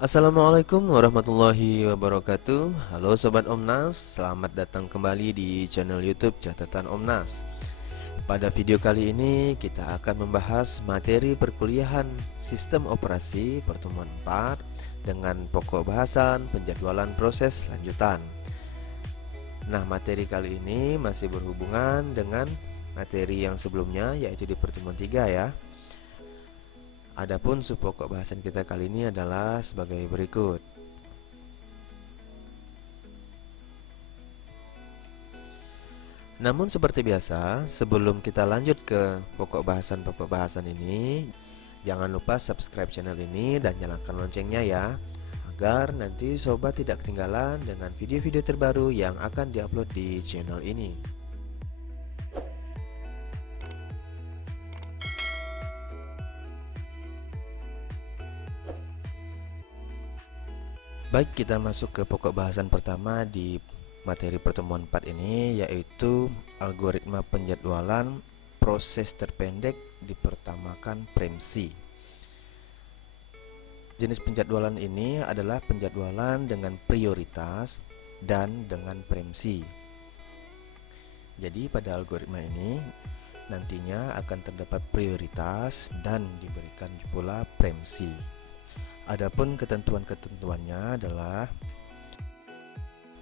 Assalamualaikum warahmatullahi wabarakatuh. Halo Sobat Omnas, selamat datang kembali di channel YouTube Catatan Omnas. Pada video kali ini kita akan membahas materi perkuliahan Sistem Operasi pertemuan 4 dengan pokok bahasan penjadwalan proses lanjutan. Nah, materi kali ini masih berhubungan dengan materi yang sebelumnya, yaitu di pertemuan 3 ya. Adapun subpokok bahasan kita kali ini adalah sebagai berikut. Namun seperti biasa, sebelum kita lanjut ke pokok bahasan ini, jangan lupa subscribe channel ini dan nyalakan loncengnya ya, agar nanti sobat tidak ketinggalan dengan video-video terbaru yang akan diupload di channel ini. Baik, kita masuk ke pokok bahasan pertama di materi pertemuan 4 ini, yaitu algoritma penjadwalan proses terpendek dipertamakan premsi. Jenis penjadwalan ini adalah penjadwalan dengan prioritas dan dengan premsi. Jadi pada algoritma ini nantinya akan terdapat prioritas dan diberikan pula premsi. Adapun ketentuan-ketentuannya adalah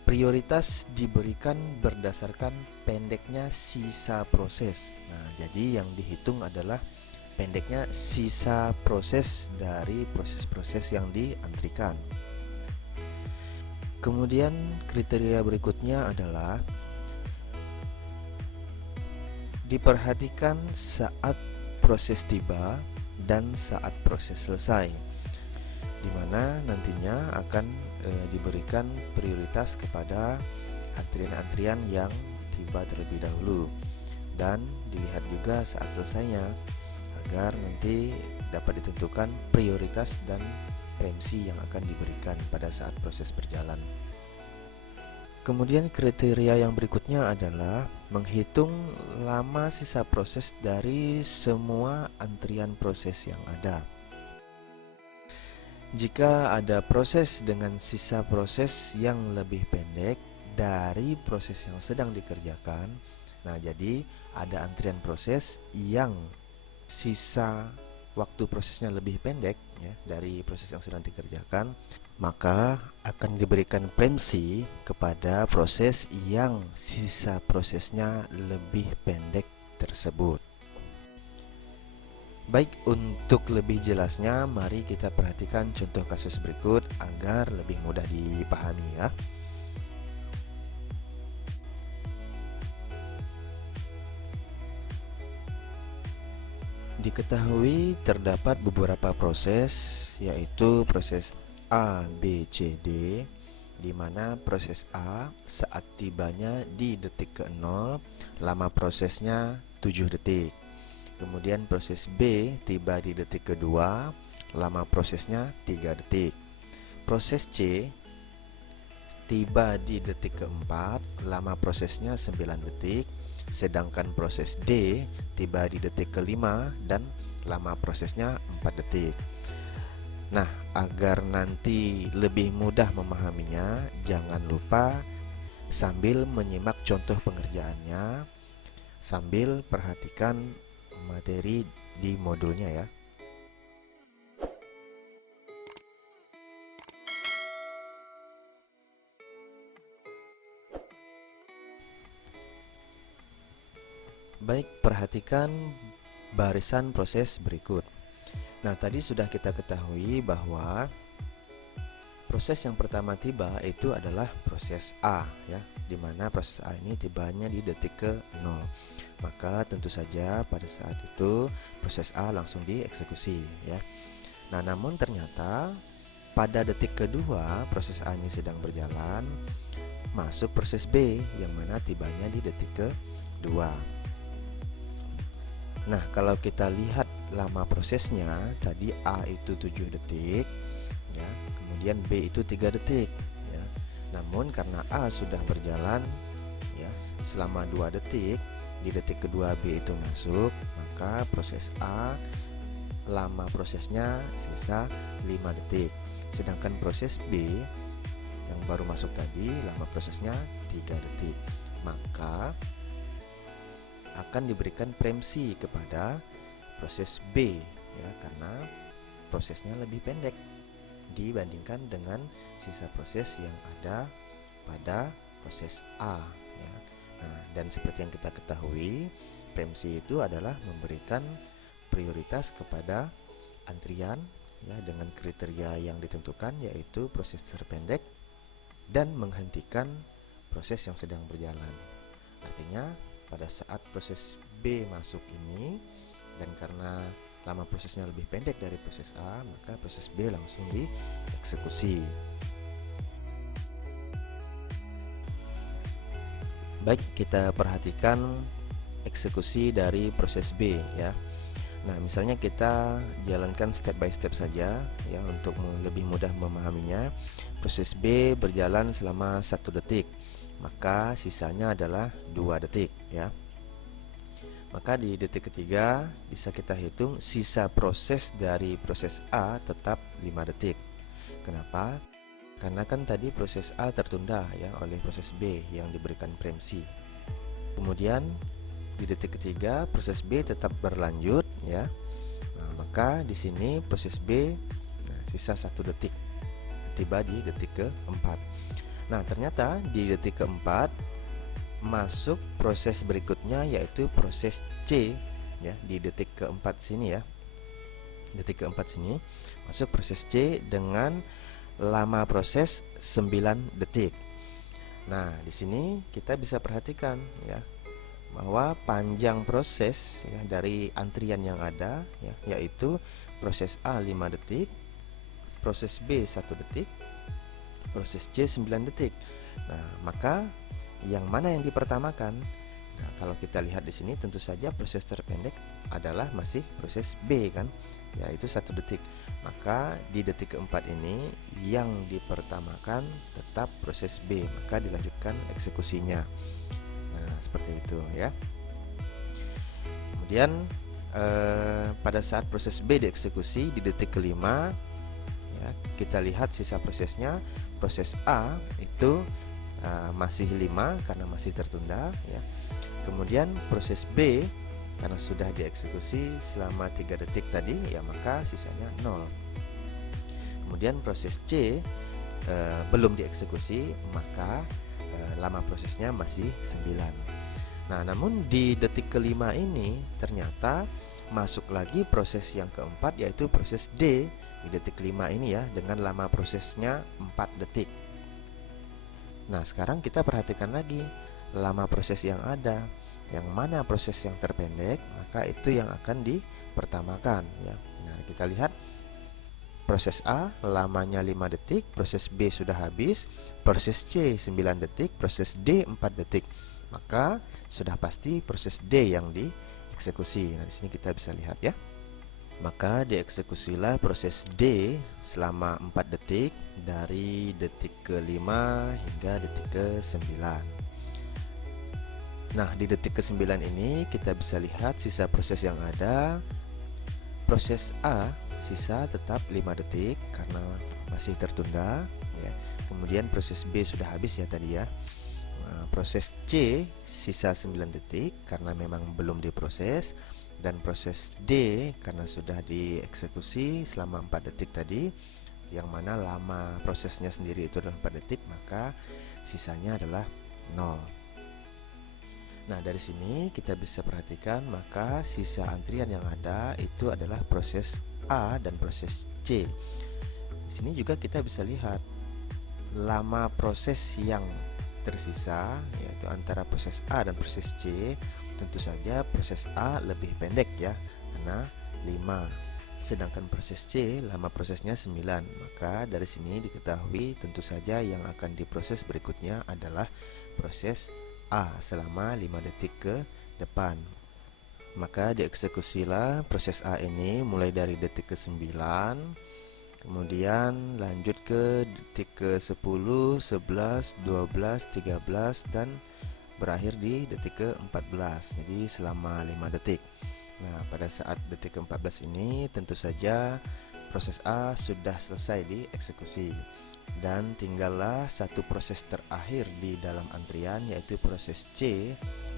prioritas diberikan berdasarkan pendeknya sisa proses. Nah, jadi yang dihitung adalah pendeknya sisa proses dari proses-proses yang diantrikan. Kemudian kriteria berikutnya adalah diperhatikan saat proses tiba dan saat proses selesai, di mana nantinya akan diberikan prioritas kepada antrian-antrian yang tiba terlebih dahulu, dan dilihat juga saat selesainya agar nanti dapat ditentukan prioritas dan premsi yang akan diberikan pada saat proses berjalan. Kemudian kriteria yang berikutnya adalah menghitung lama sisa proses dari semua antrian proses yang ada. Jika ada proses dengan sisa proses yang lebih pendek dari proses yang sedang dikerjakan, nah jadi ada antrian proses yang sisa waktu prosesnya lebih pendek ya, dari proses yang sedang dikerjakan, maka akan diberikan premsi kepada proses yang sisa prosesnya lebih pendek tersebut. Baik, untuk lebih jelasnya mari kita perhatikan contoh kasus berikut agar lebih mudah dipahami ya. Diketahui terdapat beberapa proses, yaitu proses A, B, C, D, di mana proses A saat tibanya di detik ke-0, lama prosesnya 7 detik. Kemudian proses B tiba di detik kedua, lama prosesnya 3 detik. Proses C tiba di detik keempat, lama prosesnya 9 detik. Sedangkan proses D tiba di detik kelima dan lama prosesnya 4 detik. Nah, agar nanti lebih mudah memahaminya, jangan lupa sambil menyimak contoh pengerjaannya, sambil perhatikan materi di modulnya ya. Baik, perhatikan barisan proses berikut. Nah, tadi sudah kita ketahui bahwa proses yang pertama tiba itu adalah proses A ya, dimana proses A ini tibanya di detik ke-0. Maka tentu saja pada saat itu proses A langsung dieksekusi ya. Nah, namun ternyata pada detik kedua proses A ini sedang berjalan, masuk proses B yang mana tibanya di detik kedua. Nah, kalau kita lihat lama prosesnya, tadi A itu 7 detik ya, kemudian B itu 3 detik ya. Namun karena A sudah berjalan ya selama 2 detik, di detik kedua B itu masuk, maka proses A lama prosesnya sisa 5 detik. Sedangkan proses B yang baru masuk tadi, lama prosesnya 3 detik. Maka akan diberikan premsi kepada proses B ya, karena prosesnya lebih pendek dibandingkan dengan sisa proses yang ada pada proses A ya. Nah, dan seperti yang kita ketahui, premsi itu adalah memberikan prioritas kepada antrian ya dengan kriteria yang ditentukan, yaitu proses terpendek dan menghentikan proses yang sedang berjalan. Artinya pada saat proses B masuk ini, dan karena lama prosesnya lebih pendek dari proses A, maka proses B langsung dieksekusi. Baik, kita perhatikan eksekusi dari proses B ya. Nah, misalnya kita jalankan step by step saja ya untuk lebih mudah memahaminya. Proses B berjalan selama 1 detik, maka sisanya adalah 2 detik ya. Maka di detik ketiga bisa kita hitung sisa proses dari proses A tetap 5 detik. Kenapa? Karena kan tadi proses A tertunda ya oleh proses B yang diberikan premsi. Kemudian di detik ketiga proses B tetap berlanjut ya. Nah, maka di sini proses B sisa 1 detik, tiba di detik keempat. Nah, ternyata di detik keempat masuk proses berikutnya, yaitu proses C ya, di detik keempat sini ya. Detik keempat sini masuk proses C dengan lama proses 9 detik. Nah, di sini kita bisa perhatikan ya bahwa panjang proses ya dari antrian yang ada ya, yaitu proses A 5 detik, proses B 1 detik, proses C 9 detik. Nah, maka yang mana yang dipertamakan? Nah, kalau kita lihat di sini tentu saja proses terpendek adalah masih proses B kan, yaitu 1 detik. Maka di detik keempat ini yang dipertamakan tetap proses B, maka dilanjutkan eksekusinya. Nah, seperti itu ya. Kemudian pada saat proses B dieksekusi di detik kelima ya, kita lihat sisa prosesnya. Proses A itu masih 5 karena masih tertunda ya. Kemudian proses B karena sudah dieksekusi selama 3 detik tadi ya, maka sisanya 0. Kemudian proses C belum dieksekusi, maka lama prosesnya masih 9. Nah, namun di detik kelima ini ternyata masuk lagi proses yang keempat, yaitu proses D di detik kelima ini ya, dengan lama prosesnya 4 detik. Nah, sekarang kita perhatikan lagi lama proses yang ada. Yang mana proses yang terpendek, maka itu yang akan dipertamakan ya. Nah, kita lihat proses A lamanya 5 detik, proses B sudah habis, proses C 9 detik, proses D 4 detik. Maka sudah pasti proses D yang dieksekusi. Nah, di sini kita bisa lihat ya. Maka dieksekusilah proses D selama 4 detik dari detik ke-5 hingga detik ke-9. Nah, di detik ke-9 ini kita bisa lihat sisa proses yang ada. Proses A sisa tetap 5 detik karena masih tertunda ya. Kemudian proses B sudah habis ya tadi ya. Proses C sisa 9 detik karena memang belum diproses, dan proses D karena sudah dieksekusi selama 4 detik tadi, yang mana lama prosesnya sendiri itu adalah 4 detik, maka sisanya adalah 0. Nah, dari sini kita bisa perhatikan maka sisa antrian yang ada itu adalah proses A dan proses C. Di sini juga kita bisa lihat lama proses yang tersisa, yaitu antara proses A dan proses C. Tentu saja proses A lebih pendek ya, karena 5. Sedangkan proses C lama prosesnya 9. Maka dari sini diketahui tentu saja yang akan diproses berikutnya adalah proses A selama 5 detik ke depan. Maka dieksekusilah proses A ini mulai dari detik ke-9, kemudian lanjut ke detik ke-10, 11, 12, 13, dan berakhir di detik ke-14. Jadi selama 5 detik. Nah, pada saat detik ke-14 ini tentu saja proses A sudah selesai dieksekusi, dan tinggallah satu proses terakhir di dalam antrian, yaitu proses C,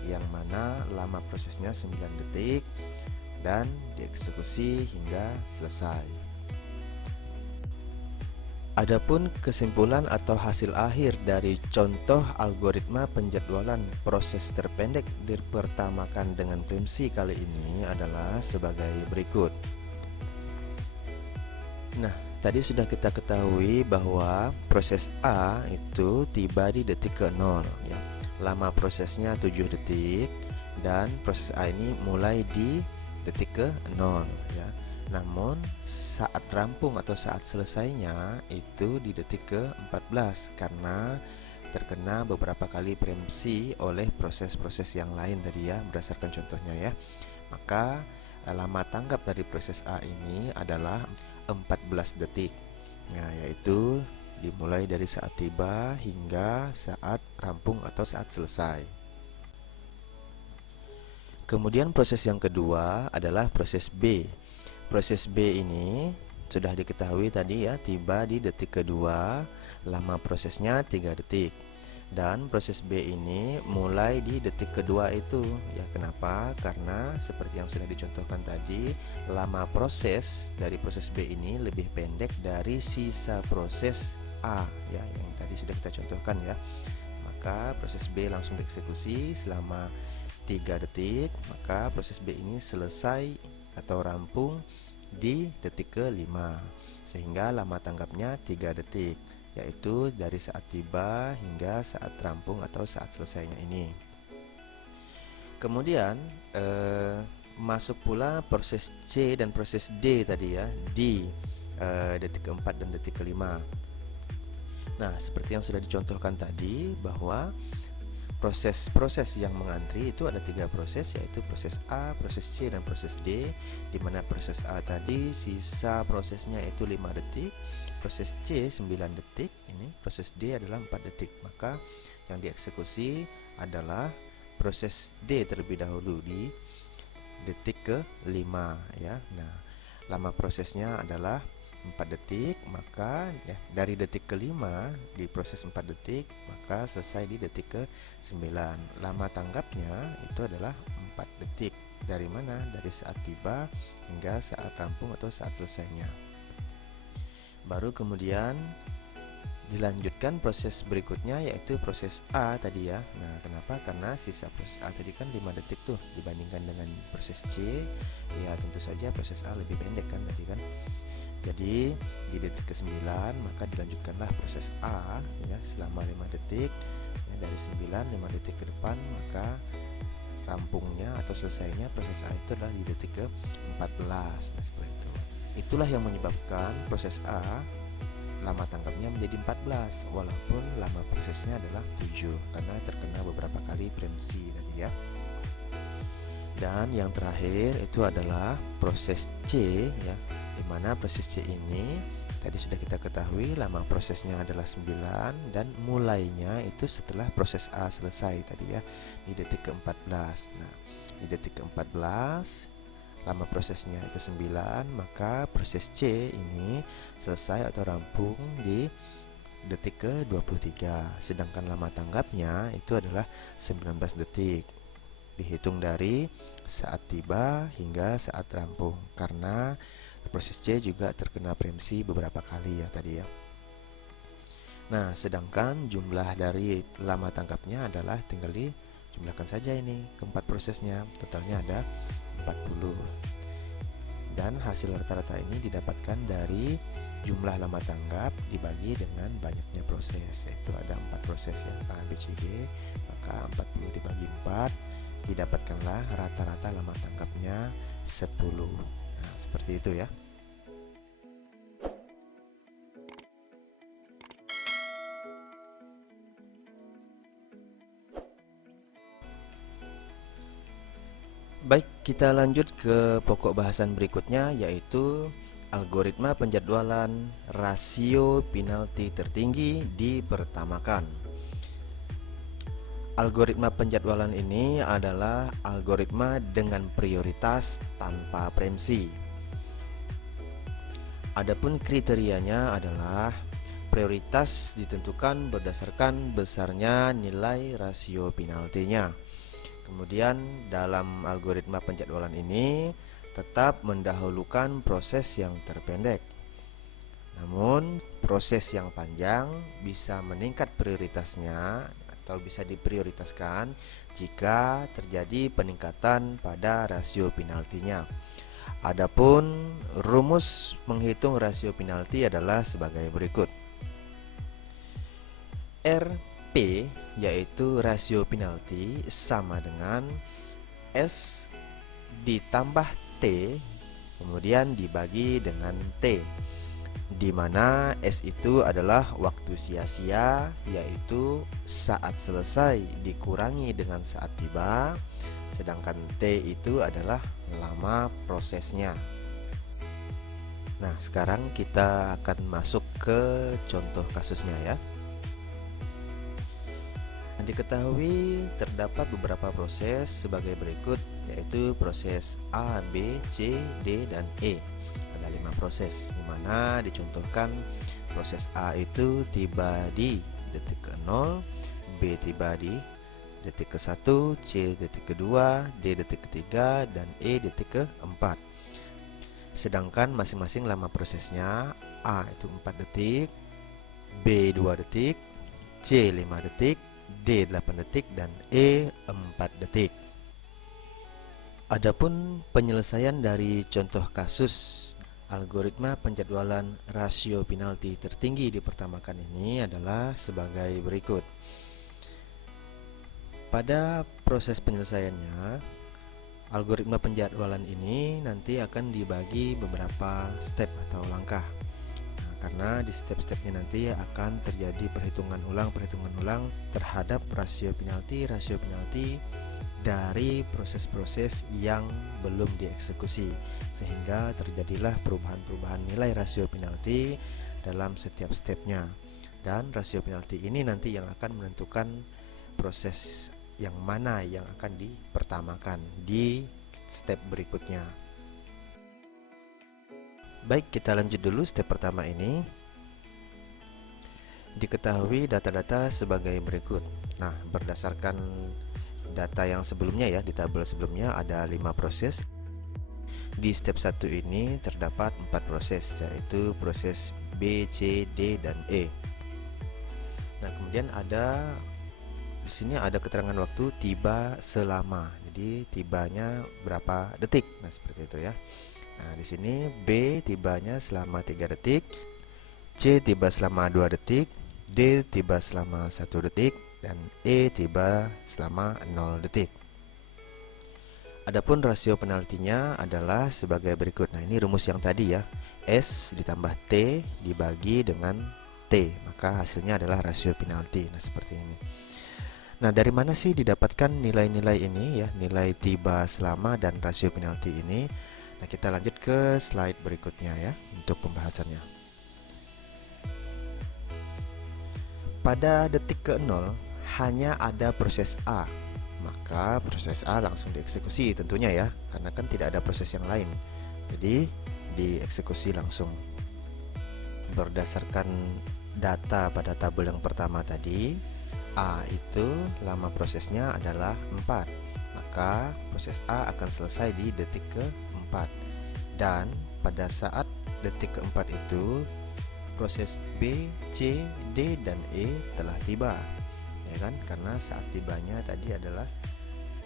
yang mana lama prosesnya 9 detik dan dieksekusi hingga selesai. Adapun kesimpulan atau hasil akhir dari contoh algoritma penjadwalan proses terpendek dipertamakan dengan preemsi kali ini adalah sebagai berikut. Nah, tadi sudah kita ketahui bahwa proses A itu tiba di detik ke-0 ya. Lama prosesnya 7 detik dan proses A ini mulai di detik ke-0 ya. Namun saat rampung atau saat selesainya itu di detik ke-14 karena terkena beberapa kali preemsi oleh proses-proses yang lain tadi ya, berdasarkan contohnya ya. Maka lama tanggap dari proses A ini adalah 14 detik. Nah, yaitu dimulai dari saat tiba hingga saat rampung atau saat selesai. Kemudian proses yang kedua adalah proses B. Proses B ini sudah diketahui tadi ya, tiba di detik kedua, lama prosesnya 3 detik. Dan proses B ini mulai di detik kedua itu ya. Kenapa? Karena seperti yang sudah dicontohkan tadi, lama proses dari proses B ini lebih pendek dari sisa proses A ya, yang tadi sudah kita contohkan ya. Maka proses B langsung dieksekusi selama 3 detik, maka proses B ini selesai atau rampung di detik ke-5, sehingga lama tanggapnya 3 detik, yaitu dari saat tiba hingga saat rampung atau saat selesainya ini. Kemudian masuk pula proses C dan proses D tadi ya, di detik ke-4 dan detik ke-5. Nah, seperti yang sudah dicontohkan tadi, bahwa proses-proses yang mengantri itu ada 3 proses, yaitu proses A, proses C, dan proses D. Dimana proses A tadi sisa prosesnya itu 5 detik, proses C 9 detik, ini proses D adalah 4 detik. Maka yang dieksekusi adalah proses D terlebih dahulu di detik ke-5 ya. Nah, lama prosesnya adalah 4 detik, maka ya, dari detik ke-5 di proses 4 detik, maka selesai di detik ke-9. Lama tanggapnya itu adalah 4 detik. Dari mana? Dari saat tiba hingga saat rampung atau saat selesainya. Baru kemudian dilanjutkan proses berikutnya, yaitu proses A tadi ya. Nah, kenapa? Karena sisa proses A tadi kan 5 detik tuh, dibandingkan dengan proses C, ya tentu saja proses A lebih pendek kan tadi kan. Jadi di detik ke-9 maka dilanjutkanlah proses A ya, selama 5 detik ya, dari 9 5 detik ke depan, maka rampungnya atau selesainya proses A itu adalah di detik ke-14. Nah, seperti itu. Itulah yang menyebabkan proses A lama tanggapnya menjadi 14 walaupun lama prosesnya adalah 7 karena terkena beberapa kali preemsi tadi ya. Dan yang terakhir itu adalah proses C ya, dimana proses C ini tadi sudah kita ketahui lama prosesnya adalah 9 dan mulainya itu setelah proses A selesai tadi ya, di detik ke-14. Nah, di detik ke-14 lama prosesnya itu 9, maka proses C ini selesai atau rampung di detik ke-23. Sedangkan lama tanggapnya itu adalah 19 detik. Dihitung dari saat tiba hingga saat rampung, karena proses C juga terkena preemsi beberapa kali ya tadi ya. Nah, sedangkan jumlah dari lama tanggapnya adalah tinggal dijumlahkan saja ini keempat prosesnya, totalnya ada 40. Dan hasil rata-rata ini didapatkan dari jumlah lama tanggap dibagi dengan banyaknya proses, yaitu ada 4 proses ya, A, B, C, D, maka 40 dibagi 4, didapatkanlah rata-rata lama tanggapnya 10. Nah, seperti itu ya. Baik, kita lanjut ke pokok bahasan berikutnya, yaitu algoritma penjadwalan rasio penalti tertinggi dipertamakan. Algoritma penjadwalan ini adalah algoritma dengan prioritas tanpa preemsi. Adapun kriterianya adalah prioritas ditentukan berdasarkan besarnya nilai rasio penaltinya. Kemudian dalam algoritma penjadwalan ini tetap mendahulukan proses yang terpendek. Namun proses yang panjang bisa meningkat prioritasnya atau bisa diprioritaskan jika terjadi peningkatan pada rasio penaltinya. Adapun rumus menghitung rasio penalti adalah sebagai berikut. RP yaitu rasio penalti sama dengan S ditambah T kemudian dibagi dengan T, di mana S itu adalah waktu sia-sia, yaitu saat selesai dikurangi dengan saat tiba, sedangkan T itu adalah lama prosesnya. Nah, sekarang kita akan masuk ke contoh kasusnya ya. Diketahui terdapat beberapa proses sebagai berikut, yaitu proses A, B, C, D, dan E. Ada 5 proses, di mana dicontohkan proses A itu tiba di detik ke-0, B tiba di detik ke-1, C detik ke-2, D detik ke-3, dan E detik ke-4. Sedangkan masing-masing lama prosesnya, A itu 4 detik, B 2 detik, C 5 detik, D 8 detik, dan E 4 detik. Adapun penyelesaian dari contoh kasus algoritma penjadwalan rasio penalti tertinggi dipertamakan ini adalah sebagai berikut. Pada proses penyelesaiannya, algoritma penjadwalan ini nanti akan dibagi beberapa step atau langkah. Karena di step-stepnya nanti akan terjadi perhitungan ulang terhadap rasio penalti dari proses-proses yang belum dieksekusi, sehingga terjadilah perubahan-perubahan nilai rasio penalti dalam setiap stepnya. Dan rasio penalti ini nanti yang akan menentukan proses yang mana yang akan dipertamakan di step berikutnya. Baik, kita lanjut dulu step pertama ini. Diketahui data-data sebagai berikut. Nah, berdasarkan data yang sebelumnya ya, di tabel sebelumnya ada 5 proses. Di step 1 ini terdapat 4 proses, yaitu proses B, C, D, dan E. Nah, kemudian di sini ada keterangan waktu tiba selama. Jadi tibanya berapa detik. Nah, seperti itu ya. Nah, di sini B tibanya selama 3 detik, C tiba selama 2 detik, D tiba selama 1 detik, dan E tiba selama 0 detik. Adapun rasio penaltinya adalah sebagai berikut. Nah, ini rumus yang tadi ya. S ditambah T dibagi dengan T, maka hasilnya adalah rasio penalti. Nah, seperti ini. Nah, dari mana sih didapatkan nilai-nilai ini ya, nilai tiba selama dan rasio penalti ini? Nah, kita lanjut ke slide berikutnya ya untuk pembahasannya. Pada detik ke-0 hanya ada proses A, maka proses A langsung dieksekusi tentunya ya, karena kan tidak ada proses yang lain. Jadi dieksekusi langsung. Berdasarkan data pada tabel yang pertama tadi, A itu lama prosesnya adalah 4, maka proses A akan selesai di detik ke-4. Dan pada saat detik ke-4 itu proses B, C, D, dan E telah tiba, ya kan? Karena saat tibanya tadi adalah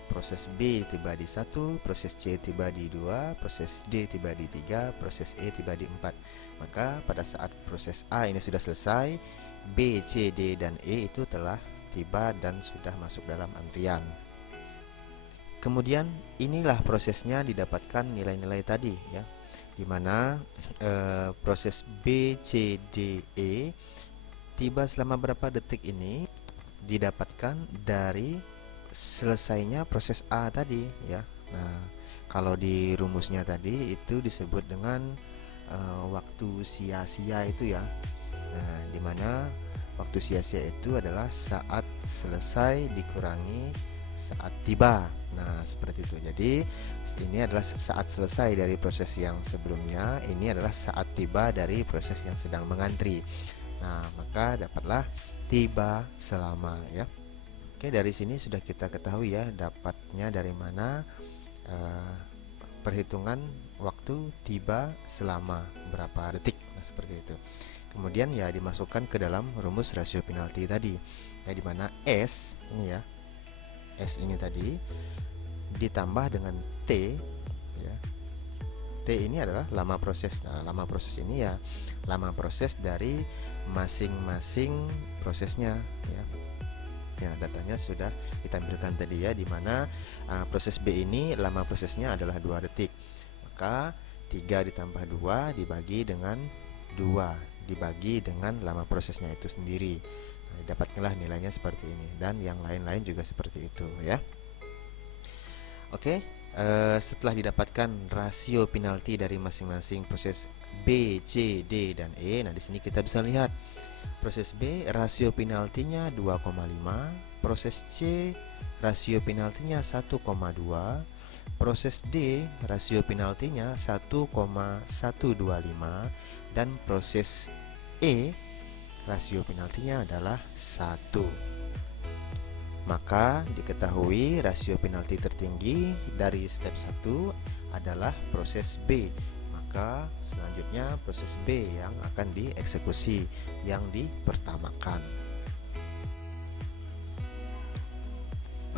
proses B tiba di 1, proses C tiba di 2, proses D tiba di 3, proses E tiba di 4. Maka pada saat proses A ini sudah selesai, B, C, D, dan E itu telah tiba dan sudah masuk dalam antrian. Kemudian inilah prosesnya didapatkan nilai-nilai tadi ya, dimana proses B, C, D, E tiba selama berapa detik ini didapatkan dari selesainya proses A tadi ya. Nah, kalau di rumusnya tadi itu disebut dengan waktu sia-sia itu ya. Nah, dimana waktu sia-sia itu adalah saat selesai dikurangi saat tiba. Nah, seperti itu. Jadi ini adalah saat selesai dari proses yang sebelumnya, ini adalah saat tiba dari proses yang sedang mengantri. Nah, maka dapatlah tiba selama, ya. Oke, dari sini sudah kita ketahui ya dapatnya dari mana perhitungan waktu tiba selama berapa detik. Nah, seperti itu. Kemudian ya dimasukkan ke dalam rumus rasio penalti tadi. Ya, di mana S ini ya. S ini tadi ditambah dengan T ya. T ini adalah lama proses. Nah, lama proses ini ya lama proses dari masing-masing prosesnya ya. Ya, datanya sudah ditampilkan tadi ya, di mana proses B ini lama prosesnya adalah 2 detik. Maka 3 ditambah 2 dibagi dengan 2 dibagi dengan lama prosesnya itu sendiri. Nah, dapatkanlah nilainya seperti ini, dan yang lain-lain juga seperti itu ya. Oke, setelah didapatkan rasio penalti dari masing-masing proses B, C, D, dan E. Nah, di sini kita bisa lihat proses B rasio penaltinya 2,5, proses C rasio penaltinya 1,2, proses D rasio penaltinya 1,125, dan proses E rasio penaltinya adalah 1. Maka diketahui rasio penalti tertinggi dari step 1 adalah proses B. Maka selanjutnya proses B yang akan dieksekusi, yang dipertamakan.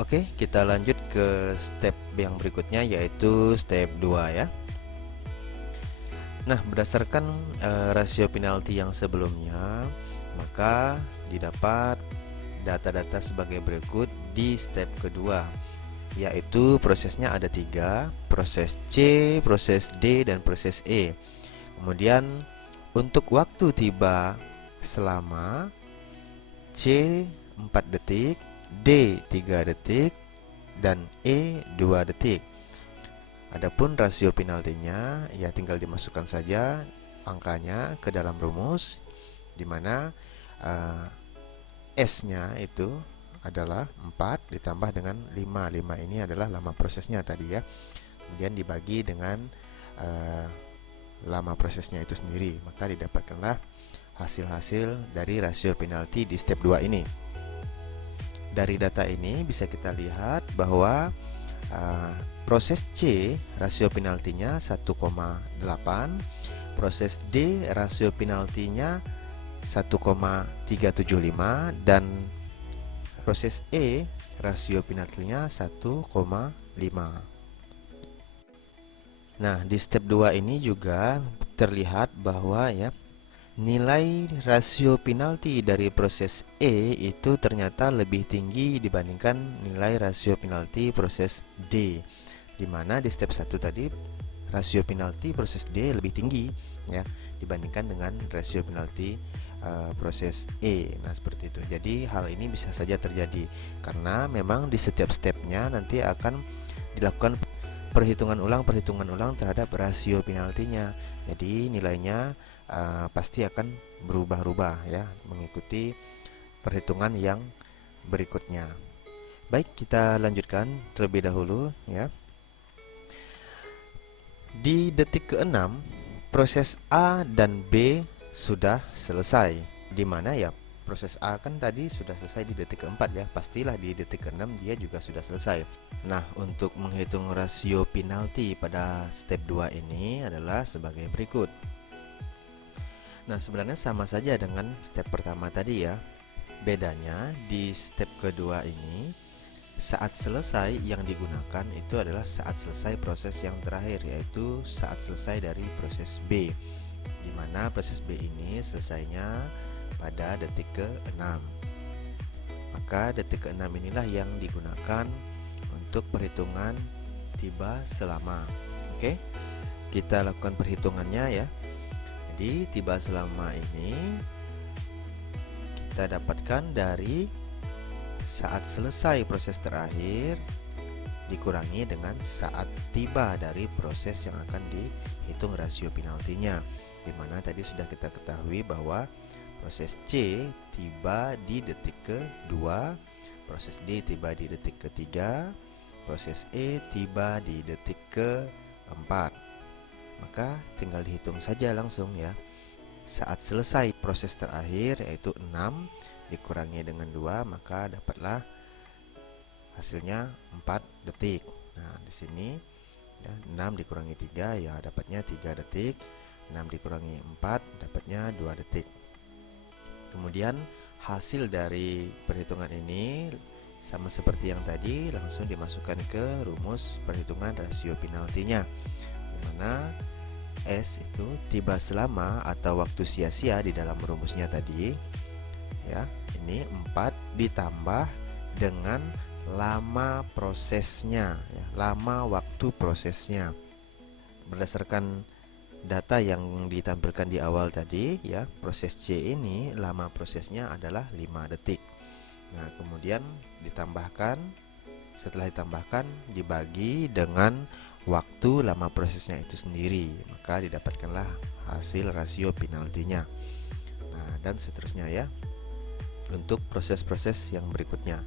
Oke, kita lanjut ke step yang berikutnya, yaitu step 2 ya. Nah, berdasarkan rasio penalti yang sebelumnya, maka didapat data-data sebagai berikut di step kedua, yaitu prosesnya ada 3, proses C, proses D, dan proses E. Kemudian untuk waktu tiba selama C 4 detik, D 3 detik, dan E 2 detik. Adapun rasio penaltinya ya tinggal dimasukkan saja angkanya ke dalam rumus, di mana S-nya itu adalah 4 ditambah dengan 5. 5 ini adalah lama prosesnya tadi ya. Kemudian dibagi dengan lama prosesnya itu sendiri, maka didapatkanlah hasil-hasil dari rasio penalti di step 2 ini. Dari data ini bisa kita lihat bahwa proses C rasio penaltinya 1,8, proses D rasio penaltinya 1,375, dan proses E rasio penaltinya 1,5. Nah, di step 2 ini juga terlihat bahwa ya nilai rasio penalti dari proses E itu ternyata lebih tinggi dibandingkan nilai rasio penalti proses D, dimana di step 1 tadi rasio penalti proses D lebih tinggi ya dibandingkan dengan rasio penalti proses E. Nah, seperti itu. Jadi hal ini bisa saja terjadi karena memang di setiap stepnya nanti akan dilakukan perhitungan ulang terhadap rasio penaltinya. Jadi nilainya pasti akan berubah-ubah ya mengikuti perhitungan yang berikutnya. Baik, kita lanjutkan terlebih dahulu ya. Di detik ke-6 proses A dan B sudah selesai, di mana ya proses A kan tadi sudah selesai di detik ke-4 ya, pastilah di detik ke-6 dia juga sudah selesai. Nah, untuk menghitung rasio penalti pada step 2 ini adalah sebagai berikut. Nah, sebenarnya sama saja dengan step pertama tadi ya. Bedanya di step kedua ini saat selesai yang digunakan itu adalah saat selesai proses yang terakhir, yaitu saat selesai dari proses B, di mana proses B ini selesainya pada detik ke-6. Maka detik ke-6 inilah yang digunakan untuk perhitungan tiba selama. Oke, kita lakukan perhitungannya ya. Jadi tiba selama ini kita dapatkan dari saat selesai proses terakhir dikurangi dengan saat tiba dari proses yang akan dihitung rasio penaltinya, dimana tadi sudah kita ketahui bahwa proses C tiba di detik ke-2, proses D tiba di detik ketiga, proses E tiba di detik keempat. Maka tinggal dihitung saja langsung ya. Saat selesai proses terakhir yaitu 6 dikurangi dengan 2, maka dapatlah hasilnya 4 detik. Nah, di sini ya, 6 dikurangi 3 ya dapatnya 3 detik. 6 dikurangi 4 dapatnya 2 detik. Kemudian hasil dari perhitungan ini sama seperti yang tadi, langsung dimasukkan ke rumus perhitungan rasio penaltinya, di mana S itu tiba selama atau waktu sia-sia di dalam rumusnya tadi ya. Ini 4 ditambah dengan lama prosesnya ya, lama waktu prosesnya. Berdasarkan data yang ditampilkan di awal tadi ya, proses C ini lama prosesnya adalah 5 detik. Nah, kemudian ditambahkan, setelah ditambahkan dibagi dengan waktu lama prosesnya itu sendiri, maka didapatkanlah hasil rasio penaltinya. Nah, dan seterusnya ya untuk proses-proses yang berikutnya.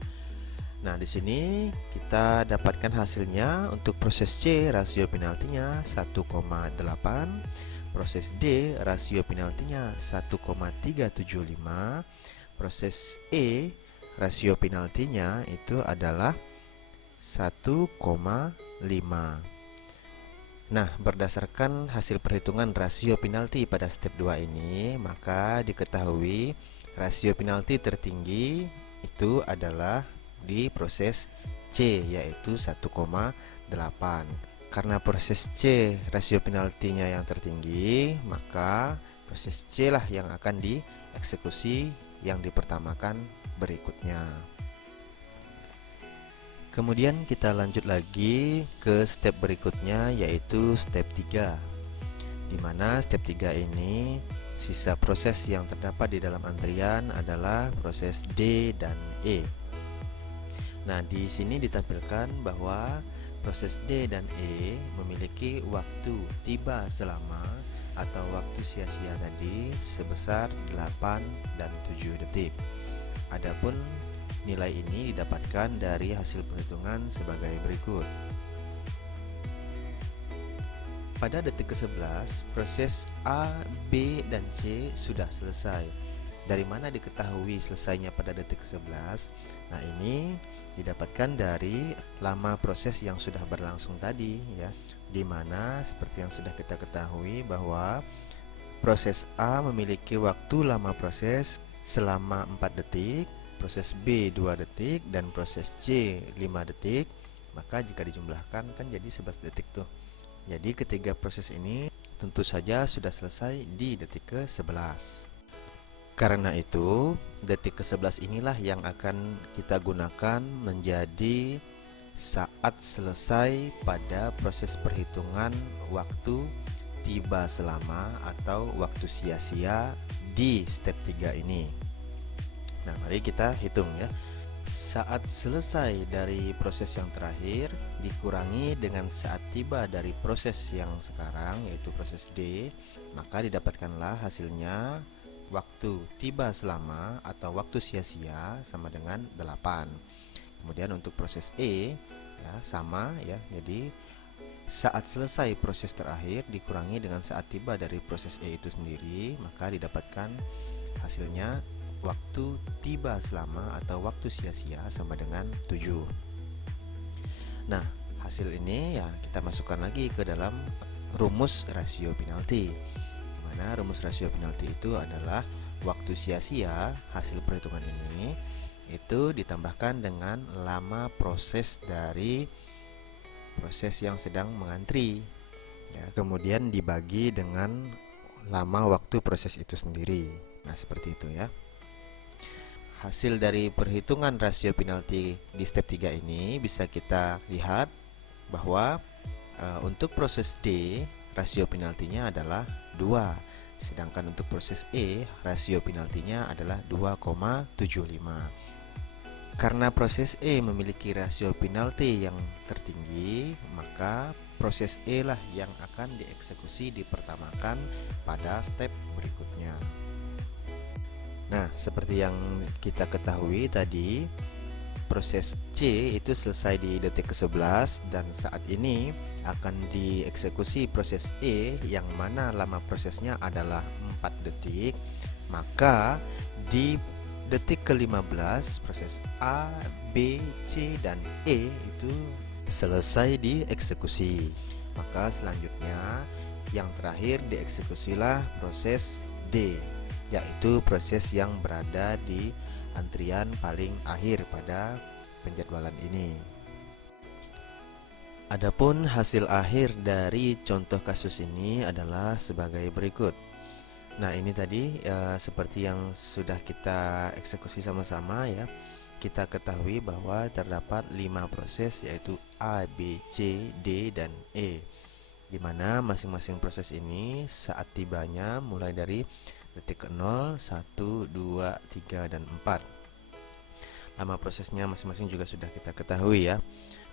Nah, di sini kita dapatkan hasilnya. Untuk proses C rasio penaltinya 1,8, proses D rasio penaltinya 1,375, proses E rasio penaltinya itu adalah 1,5. Nah, berdasarkan hasil perhitungan rasio penalti pada step 2 ini, maka diketahui rasio penalti tertinggi itu adalah di proses C, yaitu 1,8. Karena proses C rasio penaltinya yang tertinggi, maka proses C lah yang akan dieksekusi yang dipertamakan berikutnya. Kemudian kita lanjut lagi ke step berikutnya, yaitu step 3, di mana step 3 ini sisa proses yang terdapat di dalam antrian adalah proses D dan E. Nah, di sini ditampilkan bahwa proses D dan E memiliki waktu tiba selama atau waktu sia-sia tadi sebesar 8 dan 7 detik. Adapun nilai ini didapatkan dari hasil perhitungan sebagai berikut. Pada detik ke-11, proses A, B, dan C sudah selesai. Dari mana diketahui selesainya pada detik ke-11? Nah, ini didapatkan dari lama proses yang sudah berlangsung tadi ya, di mana seperti yang sudah kita ketahui bahwa proses A memiliki waktu lama proses selama 4 detik, proses B 2 detik, dan proses C 5 detik. Maka jika dijumlahkan kan jadi 11 detik tuh. Jadi ketiga proses ini tentu saja sudah selesai di detik ke-11. Karena itu, detik ke-11 inilah yang akan kita gunakan menjadi saat selesai pada proses perhitungan waktu tiba selama atau waktu sia-sia di step 3 ini. Nah, mari kita hitung ya. Saat selesai dari proses yang terakhir dikurangi dengan saat tiba dari proses yang sekarang, yaitu proses D, maka didapatkanlah hasilnya waktu tiba selama atau waktu sia-sia sama dengan 8. Kemudian untuk proses E ya sama ya. Jadi saat selesai proses terakhir dikurangi dengan saat tiba dari proses E itu sendiri, maka didapatkan hasilnya waktu tiba selama atau waktu sia-sia sama dengan 7. Nah, hasil ini ya kita masukkan lagi ke dalam rumus rasio penalti, di mana rumus rasio penalti itu adalah waktu sia-sia hasil perhitungan ini itu ditambahkan dengan lama proses dari proses yang sedang mengantri ya, kemudian dibagi dengan lama waktu proses itu sendiri. Nah, seperti itu ya. Hasil dari perhitungan rasio penalti di step 3 ini bisa kita lihat bahwa untuk proses D rasio penaltinya adalah 2, sedangkan untuk proses E rasio penaltinya adalah 2,75. Karena proses E memiliki rasio penalti yang tertinggi, maka proses E lah yang akan dieksekusi dipertamakan pada step berikutnya. Nah, seperti yang kita ketahui tadi, proses C itu selesai di detik ke-11 dan saat ini akan dieksekusi proses E yang mana lama prosesnya adalah 4 detik, maka di detik ke-15 proses A, B, C, dan E itu selesai dieksekusi. Maka selanjutnya yang terakhir dieksekusilah proses D, yaitu proses yang berada di antrian paling akhir pada penjadwalan ini. Adapun hasil akhir dari contoh kasus ini adalah sebagai berikut. Nah, ini tadi seperti yang sudah kita eksekusi sama-sama ya. Kita ketahui bahwa terdapat 5 proses, yaitu A, B, C, D, dan E, di mana masing-masing proses ini saat tibanya mulai dari detik ke-0, 1, 2, 3, dan 4. Lama prosesnya masing-masing juga sudah kita ketahui ya.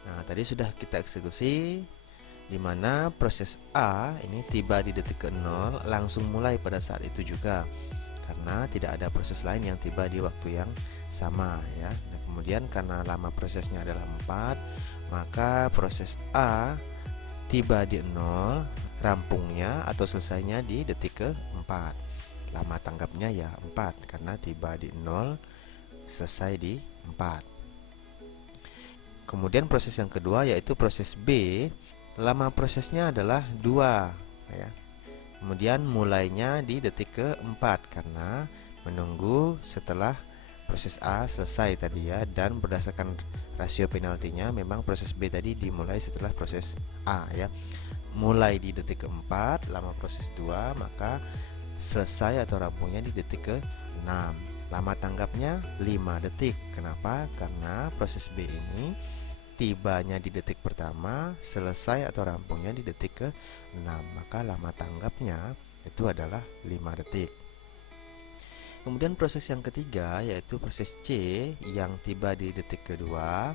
Nah, tadi sudah kita eksekusi, di mana proses A ini tiba di detik ke-0 langsung mulai pada saat itu juga, karena tidak ada proses lain yang tiba di waktu yang sama ya. Nah, kemudian karena lama prosesnya adalah 4, maka proses A tiba di 0, rampungnya atau selesainya di detik ke-4. Lama tanggapnya ya 4 karena tiba di 0, selesai di 4. Kemudian proses yang kedua yaitu proses B, lama prosesnya adalah 2 ya. Kemudian mulainya di detik ke-4 karena menunggu setelah proses A selesai tadi ya, dan berdasarkan rasio penaltinya memang proses B tadi dimulai setelah proses A ya. Mulai di detik ke-4, lama proses 2, maka selesai atau rampungnya di detik ke-6. Lama tanggapnya 5 detik. Kenapa? Karena proses B ini tibanya di detik pertama, selesai atau rampungnya di detik ke-6, maka lama tanggapnya itu adalah 5 detik. Kemudian proses yang ketiga yaitu proses C yang tiba di detik kedua.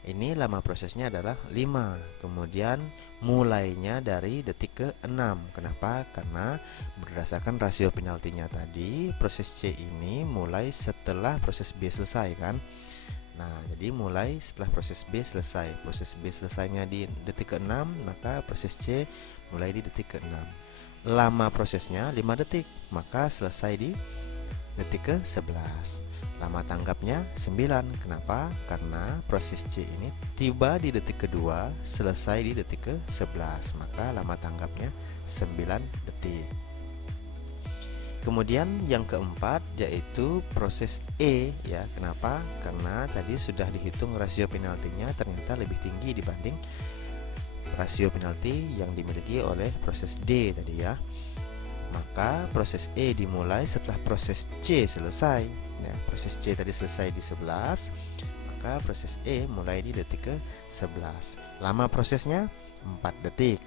Ini lama prosesnya adalah 5. Kemudian mulainya dari detik ke-6. Kenapa? Karena berdasarkan rasio penaltinya tadi, proses C ini mulai setelah proses B selesai kan. Nah, jadi mulai setelah proses B selesai. Proses B selesainya di detik ke-6, maka proses C mulai di detik ke-6. Lama prosesnya 5 detik, maka selesai di detik ke-11. Lama tanggapnya 9. Kenapa? Karena proses C ini tiba di detik kedua, selesai di detik ke-11, maka lama tanggapnya 9 detik. Kemudian yang keempat yaitu proses E ya. Kenapa? Karena tadi sudah dihitung rasio penaltinya ternyata lebih tinggi dibanding rasio penalti yang dimiliki oleh proses D tadi ya. Maka proses E dimulai setelah proses C selesai ya. Proses C tadi selesai di 11, maka proses E mulai di detik ke-11. Lama prosesnya 4 detik.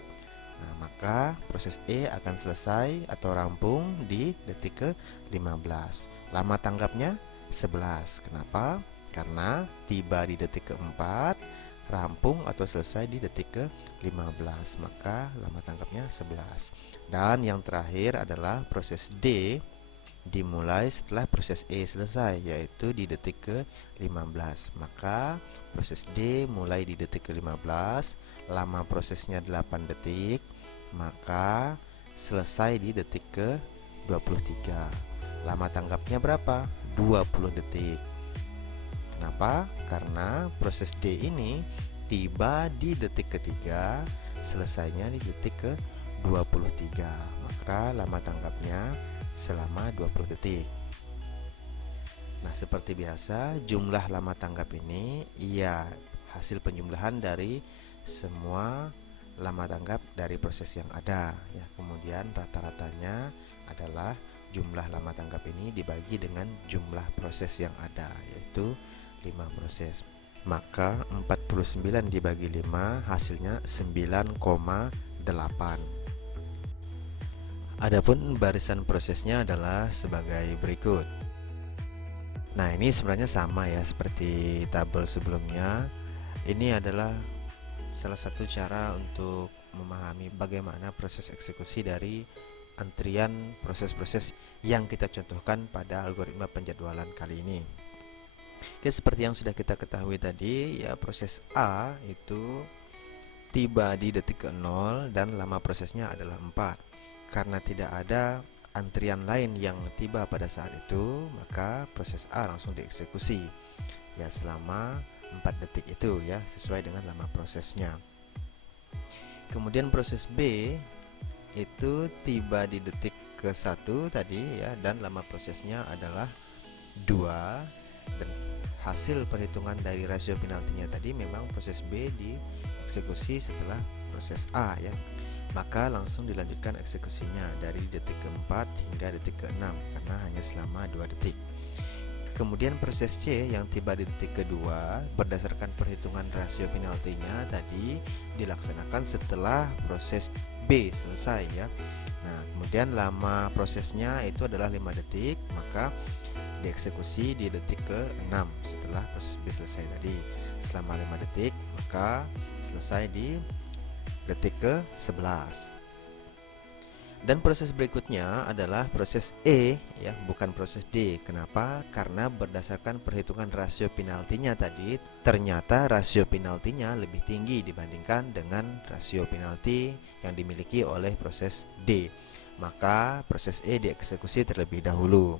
Nah, maka proses E akan selesai atau rampung di detik ke-15. Lama tanggapnya 11. Kenapa? Karena tiba di detik ke-4, rampung atau selesai di detik ke-15, maka lama tanggapnya 11. Dan yang terakhir adalah proses D dimulai setelah proses E selesai, yaitu di detik ke-15. Maka proses D mulai di detik ke-15, lama prosesnya 8 detik, maka selesai di detik ke-23. Lama tanggapnya berapa? 20 detik. Kenapa? Karena proses D ini tiba di detik ketiga, selesainya di detik ke-23. Maka lama tanggapnya selama 20 detik. Nah, seperti biasa, jumlah lama tanggap ini ya hasil penjumlahan dari semua lama tanggap dari proses yang ada ya. Kemudian rata-ratanya adalah jumlah lama tanggap ini dibagi dengan jumlah proses yang ada, yaitu 5 proses. Maka 49 dibagi 5 hasilnya 9,8. Adapun barisan prosesnya adalah sebagai berikut. Nah, ini sebenarnya sama ya seperti tabel sebelumnya. Ini adalah salah satu cara untuk memahami bagaimana proses eksekusi dari antrian proses-proses yang kita contohkan pada algoritma penjadwalan kali ini. Oke, seperti yang sudah kita ketahui tadi ya, proses A itu tiba di detik ke-0 dan lama prosesnya adalah 4. Karena tidak ada antrian lain yang tiba pada saat itu, maka proses A langsung dieksekusi ya selama 4 detik itu ya, sesuai dengan lama prosesnya. Kemudian proses B itu tiba di detik ke-1 tadi ya, dan lama prosesnya adalah 2, dan hasil perhitungan dari rasio penaltinya tadi memang proses B dieksekusi setelah proses A ya. Maka langsung dilanjutkan eksekusinya dari detik ke-4 hingga detik ke-6 karena hanya selama 2 detik. Kemudian proses C yang tiba di detik kedua berdasarkan perhitungan rasio penaltinya tadi dilaksanakan setelah proses B selesai ya. Nah, kemudian lama prosesnya itu adalah 5 detik, maka dieksekusi di detik ke-6 setelah proses B selesai tadi. Selama 5 detik, maka selesai di detik ke-11. Dan proses berikutnya adalah proses E ya, bukan proses D. Kenapa? Karena berdasarkan perhitungan rasio penaltinya tadi, ternyata rasio penaltinya lebih tinggi dibandingkan dengan rasio penalti yang dimiliki oleh proses D. Maka proses E dieksekusi terlebih dahulu.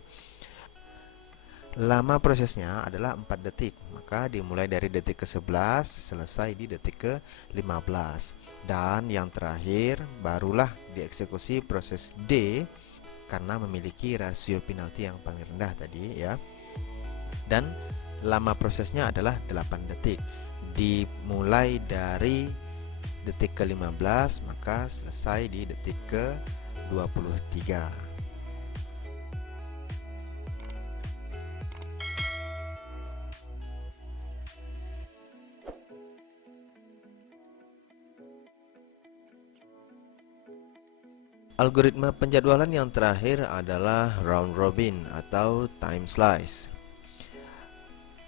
Lama prosesnya adalah 4 detik, maka dimulai dari detik ke-11 selesai di detik ke-15. Dan yang terakhir barulah dieksekusi proses D karena memiliki rasio penalti yang paling rendah tadi ya. Dan lama prosesnya adalah 8 detik. Dimulai dari detik ke-15 maka selesai di detik ke-23. Algoritma penjadwalan yang terakhir adalah round robin atau time slice.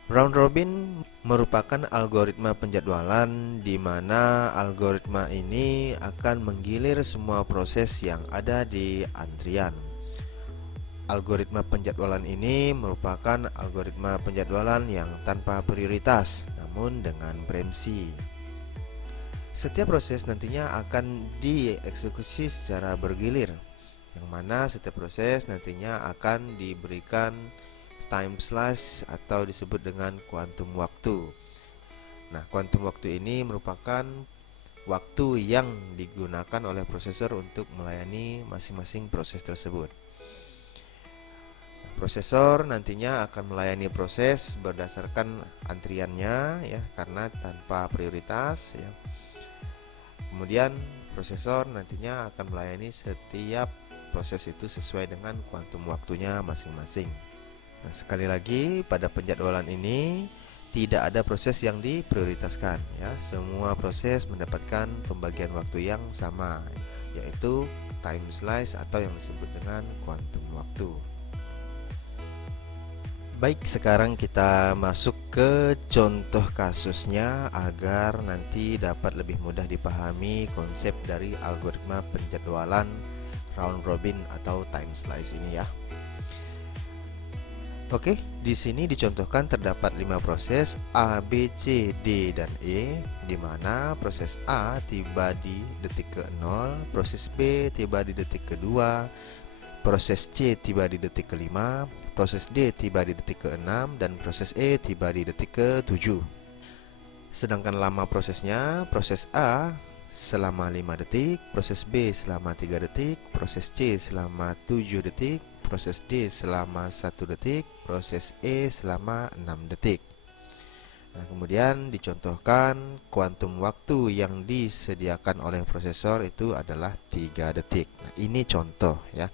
Round robin merupakan algoritma penjadwalan di mana algoritma ini akan menggilir semua proses yang ada di antrian. Algoritma penjadwalan ini merupakan algoritma penjadwalan yang tanpa prioritas, namun dengan preemsi. Setiap proses nantinya akan dieksekusi secara bergilir, yang mana setiap proses nantinya akan diberikan time slice atau disebut dengan kuantum waktu. Nah, kuantum waktu ini merupakan waktu yang digunakan oleh prosesor untuk melayani masing-masing proses tersebut. Prosesor nantinya akan melayani proses berdasarkan antriannya ya, karena tanpa prioritas ya. Kemudian prosesor nantinya akan melayani setiap proses itu sesuai dengan kuantum waktunya masing-masing. Nah, sekali lagi pada penjadwalan ini tidak ada proses yang diprioritaskan ya. Semua proses mendapatkan pembagian waktu yang sama, yaitu time slice atau yang disebut dengan kuantum waktu. Baik, sekarang kita masuk ke contoh kasusnya agar nanti dapat lebih mudah dipahami konsep dari algoritma penjadwalan round robin atau time slice ini ya. Oke, di sini dicontohkan terdapat 5 proses A, B, C, D, dan E, di mana proses A tiba di detik ke-0, proses B tiba di detik kedua, proses C tiba di detik ke-5, proses D tiba di detik ke-6, dan proses E tiba di detik ke-7. Sedangkan lama prosesnya, proses A selama 5 detik, proses B selama 3 detik, proses C selama 7 detik, proses D selama 1 detik, proses E selama 6 detik. Nah, kemudian dicontohkan kuantum waktu yang disediakan oleh prosesor itu adalah 3 detik. Nah, ini contoh ya.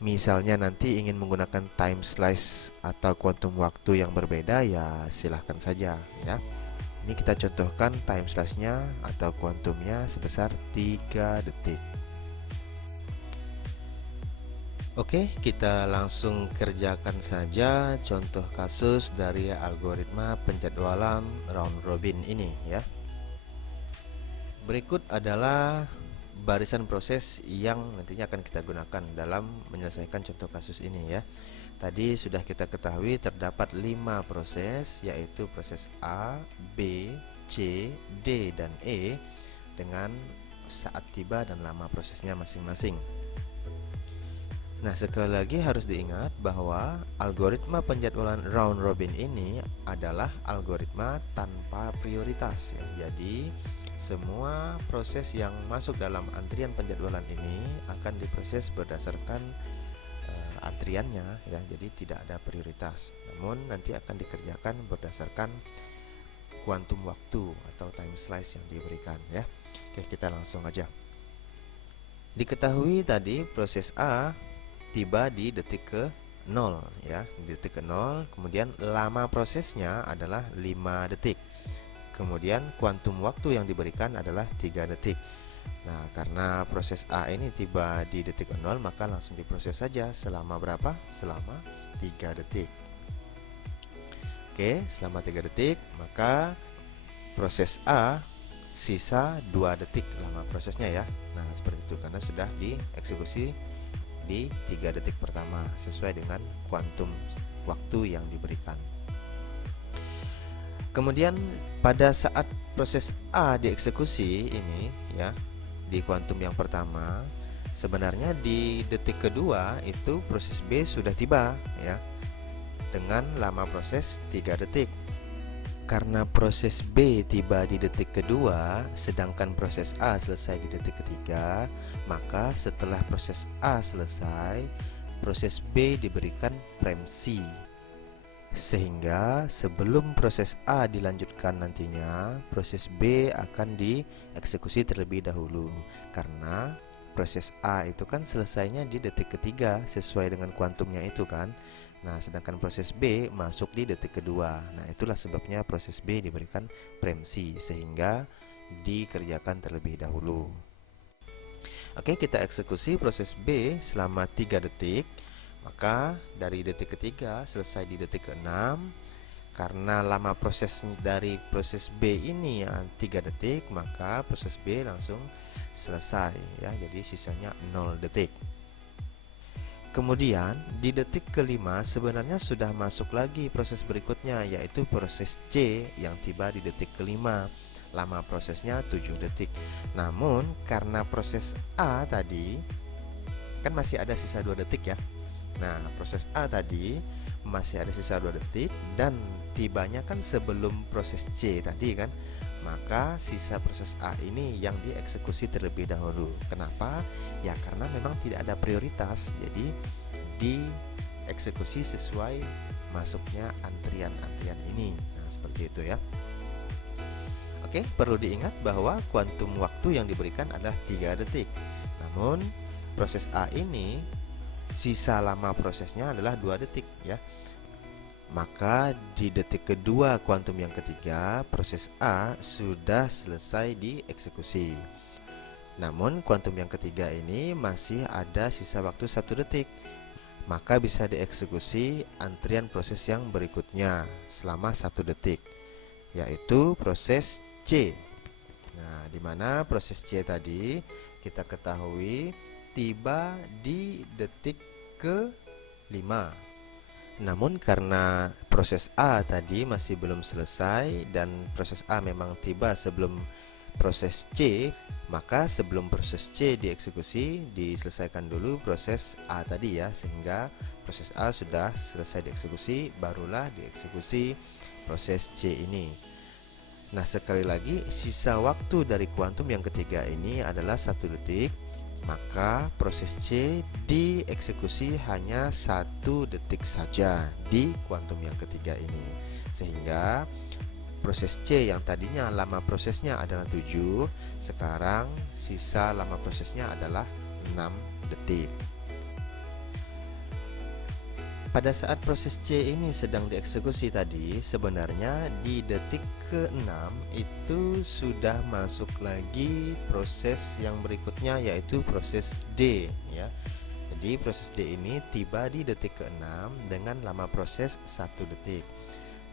Misalnya nanti ingin menggunakan time slice atau kuantum waktu yang berbeda, ya silahkan saja ya. Ini kita contohkan time slice-nya atau kuantumnya sebesar 3 detik. Oke, kita langsung kerjakan saja contoh kasus dari algoritma penjadwalan round robin ini ya. Berikut adalah barisan proses yang nantinya akan kita gunakan dalam menyelesaikan contoh kasus ini ya. Tadi sudah kita ketahui terdapat 5 proses, yaitu proses A, B, C, D, dan E dengan saat tiba dan lama prosesnya masing-masing. Nah, sekali lagi harus diingat bahwa algoritma penjadwalan round robin ini adalah algoritma tanpa prioritas ya. Jadi semua proses yang masuk dalam antrian penjadwalan ini akan diproses berdasarkan antriannya ya, jadi tidak ada prioritas. Namun nanti akan dikerjakan berdasarkan kuantum waktu atau time slice yang diberikan ya. Oke, kita langsung aja. Diketahui tadi proses A tiba di detik ke 0 ya, di detik ke 0, kemudian lama prosesnya adalah 5 detik. Kemudian kuantum waktu yang diberikan adalah 3 detik. Nah, karena proses A ini tiba di detik 0, maka langsung diproses saja selama berapa? Selama 3 detik. Oke, selama 3 detik, maka proses A sisa 2 detik lama prosesnya ya. Nah, seperti itu karena sudah dieksekusi di 3 detik pertama sesuai dengan kuantum waktu yang diberikan. Kemudian pada saat proses A dieksekusi ini ya, di kuantum yang pertama, sebenarnya di detik kedua itu proses B sudah tiba ya, dengan lama proses 3 detik. Karena proses B tiba di detik kedua, sedangkan proses A selesai di detik ketiga, maka setelah proses A selesai, proses B diberikan prem C. Sehingga sebelum proses A dilanjutkan nantinya, proses B akan dieksekusi terlebih dahulu. Karena proses A itu kan selesainya di detik ketiga sesuai dengan kuantumnya itu kan. Nah, sedangkan proses B masuk di detik kedua. Nah, itulah sebabnya proses B diberikan prem C sehingga dikerjakan terlebih dahulu. Oke, kita eksekusi proses B selama 3 detik. Maka dari detik ketiga selesai di detik ke-6. Karena lama proses dari proses B ini 3 detik, maka proses B langsung selesai ya. Jadi sisanya 0 detik. Kemudian di detik ke-5 sebenarnya sudah masuk lagi proses berikutnya, yaitu proses C yang tiba di detik ke-5. Lama prosesnya 7 detik. Namun karena proses A tadi kan masih ada sisa 2 detik ya. Nah, proses A tadi masih ada sisa 2 detik dan tibanya kan sebelum proses C tadi kan. Maka sisa proses A ini yang dieksekusi terlebih dahulu. Kenapa? Ya karena memang tidak ada prioritas. Jadi dieksekusi sesuai masuknya antrian-antrian ini. Nah, seperti itu ya. Oke, perlu diingat bahwa kuantum waktu yang diberikan adalah 3 detik. Namun proses A ini sisa lama prosesnya adalah 2 detik ya. Maka di detik kedua kuantum yang ketiga, proses A sudah selesai dieksekusi. Namun kuantum yang ketiga ini masih ada sisa waktu 1 detik. Maka bisa dieksekusi antrian proses yang berikutnya selama 1 detik, yaitu proses C. Nah, dimana proses C tadi kita ketahui tiba di detik ke-5. Namun karena proses A tadi masih belum selesai dan proses A memang tiba sebelum proses C, maka sebelum proses C dieksekusi, diselesaikan dulu proses A tadi ya, sehingga proses A sudah selesai dieksekusi, barulah dieksekusi proses C ini. Nah, sekali lagi sisa waktu dari kuantum yang ketiga ini adalah 1 detik. Maka proses C dieksekusi hanya 1 detik saja di kuantum yang ketiga ini. Sehingga proses C yang tadinya lama prosesnya adalah 7, sekarang sisa lama prosesnya adalah 6 detik. Pada saat proses C ini sedang dieksekusi tadi, sebenarnya di detik ke-6 itu sudah masuk lagi proses yang berikutnya, yaitu proses D ya. Jadi proses D ini tiba di detik ke-6 dengan lama proses 1 detik.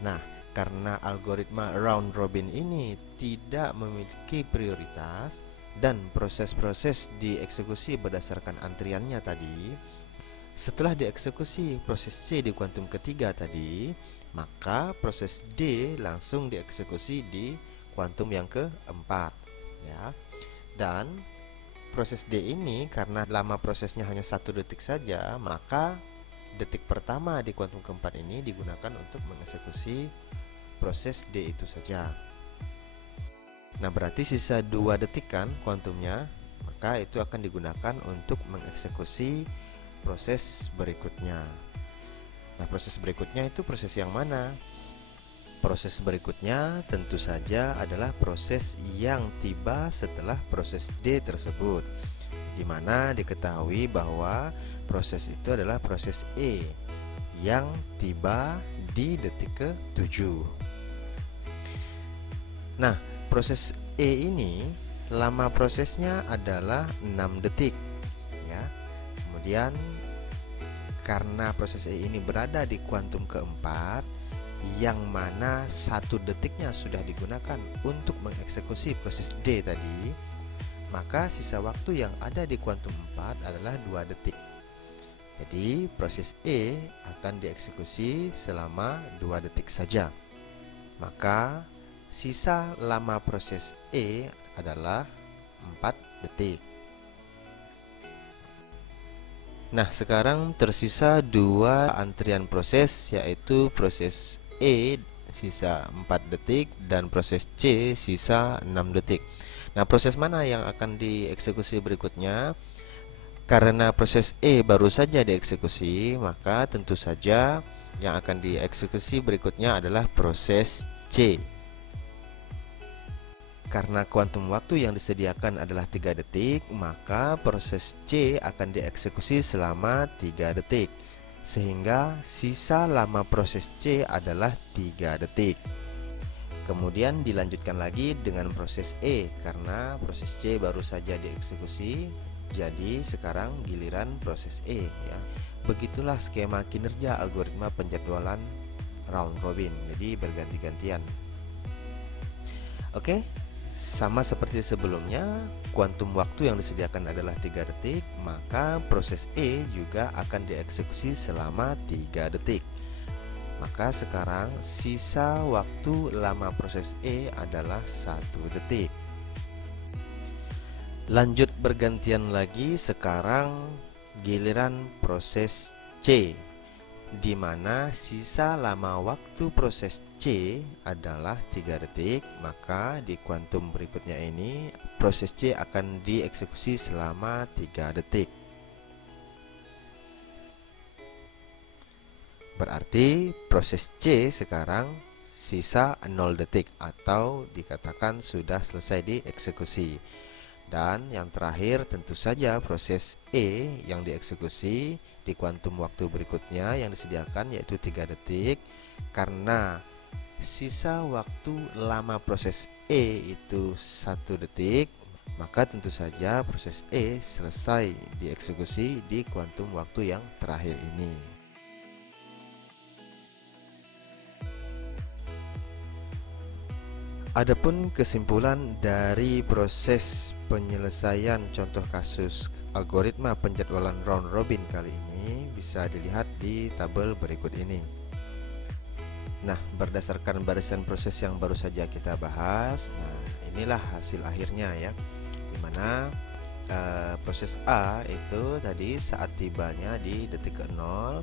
Nah, karena algoritma round robin ini tidak memiliki prioritas dan proses-proses dieksekusi berdasarkan antriannya tadi, Setelah dieksekusi proses C di kuantum ketiga tadi, maka proses D langsung dieksekusi di kuantum yang keempat, ya. Dan proses D ini karena lama prosesnya hanya 1 detik saja, maka detik pertama di kuantum keempat ini digunakan untuk mengeksekusi proses D itu saja. Nah, berarti sisa 2 detik kan kuantumnya, maka itu akan digunakan untuk mengeksekusi proses berikutnya. Nah, proses berikutnya itu proses yang mana? Proses berikutnya tentu saja adalah proses yang tiba setelah proses D tersebut, di mana diketahui bahwa proses itu adalah proses E yang tiba di detik ke-7. Nah, proses E ini lama prosesnya adalah 6 detik, ya. Kemudian karena proses E ini berada di kuantum keempat, yang mana 1 detiknya sudah digunakan untuk mengeksekusi proses D tadi, maka sisa waktu yang ada di kuantum 4 adalah 2 detik. Jadi proses E akan dieksekusi selama 2 detik saja. Maka sisa lama proses E adalah 4 detik. Nah, sekarang tersisa 2 antrian proses, yaitu proses E sisa 4 detik dan proses C sisa 6 detik. Nah, proses mana yang akan dieksekusi berikutnya? Karena proses E baru saja dieksekusi, maka tentu saja yang akan dieksekusi berikutnya adalah proses C. Karena kuantum waktu yang disediakan adalah 3 detik, maka proses C akan dieksekusi selama 3 detik, sehingga sisa lama proses C adalah 3 detik. Kemudian dilanjutkan lagi dengan proses E, karena proses C baru saja dieksekusi, jadi sekarang giliran proses E, ya. Begitulah skema kinerja algoritma penjadwalan round robin, jadi berganti-gantian. Oke, sama seperti sebelumnya, kuantum waktu yang disediakan adalah 3 detik, maka proses E juga akan dieksekusi selama 3 detik. Maka sekarang sisa waktu lama proses E adalah 1 detik. Lanjut bergantian lagi, sekarang giliran proses C, di mana sisa lama waktu proses C adalah 3 detik, maka di kuantum berikutnya ini proses C akan dieksekusi selama 3 detik. Berarti proses C sekarang sisa 0 detik atau dikatakan sudah selesai dieksekusi. Dan yang terakhir tentu saja proses E yang dieksekusi di kuantum waktu berikutnya yang disediakan yaitu 3 detik. Karena sisa waktu lama proses E itu 1 detik, maka tentu saja proses E selesai dieksekusi di kuantum waktu yang terakhir ini. Adapun kesimpulan dari proses penyelesaian contoh kasus algoritma penjadwalan round robin kali ini bisa dilihat di tabel berikut ini. Nah, berdasarkan barisan proses yang baru saja kita bahas, nah inilah hasil akhirnya ya, dimana proses A itu tadi saat tibanya di detik ke-0,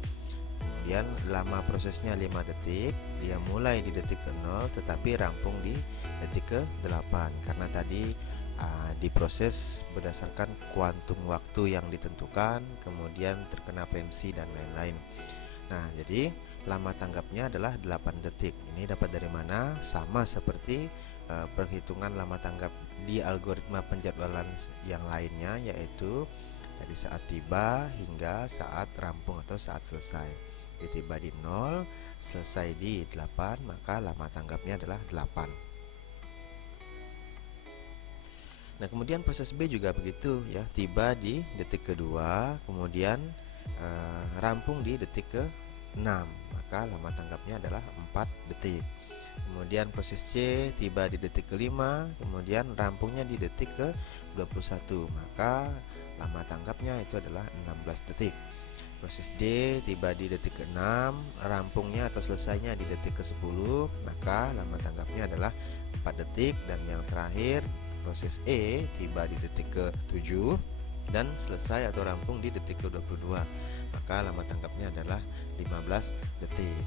kemudian lama prosesnya 5 detik, dia mulai di detik ke-0 tetapi rampung di detik ke-8 karena tadi diproses berdasarkan kuantum waktu yang ditentukan, kemudian terkena preemsi dan lain-lain. Nah, jadi lama tanggapnya adalah 8 detik. Ini dapat dari mana? Sama seperti perhitungan lama tanggap di algoritma penjadwalan yang lainnya, yaitu dari saat tiba hingga saat rampung atau saat selesai. Tiba di 0, selesai di 8, maka lama tanggapnya adalah 8. Nah, kemudian proses B juga begitu ya, tiba di detik kedua, kemudian rampung di detik ke-6, maka lama tanggapnya adalah 4 detik. Kemudian proses C tiba di detik kelima, kemudian rampungnya di detik ke-21, maka lama tanggapnya itu adalah 16 detik. Proses D tiba di detik ke-6, rampungnya atau selesainya di detik ke-10, maka lama tanggapnya adalah 4 detik. Dan yang terakhir, proses E tiba di detik ke-7 dan selesai atau rampung di detik ke-22, maka lama tanggapnya adalah 15 detik.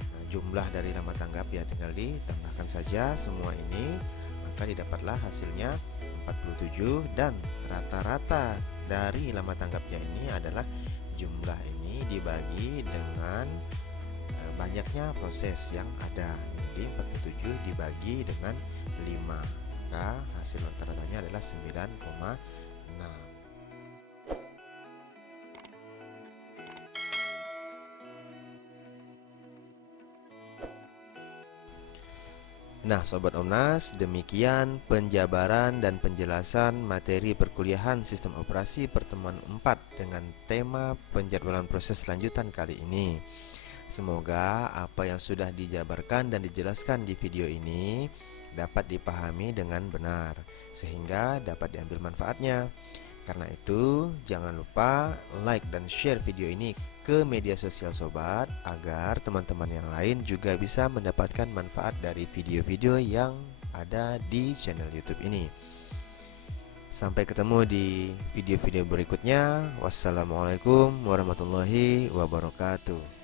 Nah, jumlah dari lama tanggap ya tinggal ditambahkan saja semua ini, maka didapatlah hasilnya 47. Dan rata-rata dari lama tanggapnya ini adalah jumlah ini dibagi dengan banyaknya proses yang ada. Jadi 47 dibagi dengan 5, maka hasil rata-ratanya adalah 9,6. Nah, Sobat Omnas, demikian penjabaran dan penjelasan materi perkuliahan Sistem Operasi pertemuan 4 dengan tema penjadwalan proses lanjutan kali ini. Semoga apa yang sudah dijabarkan dan dijelaskan di video ini dapat dipahami dengan benar, sehingga dapat diambil manfaatnya. Karena itu, jangan lupa like dan share video ini ke media sosial sobat, agar teman-teman yang lain juga bisa mendapatkan manfaat dari video-video yang ada di channel YouTube ini. Sampai ketemu di video-video berikutnya. Wassalamualaikum warahmatullahi wabarakatuh.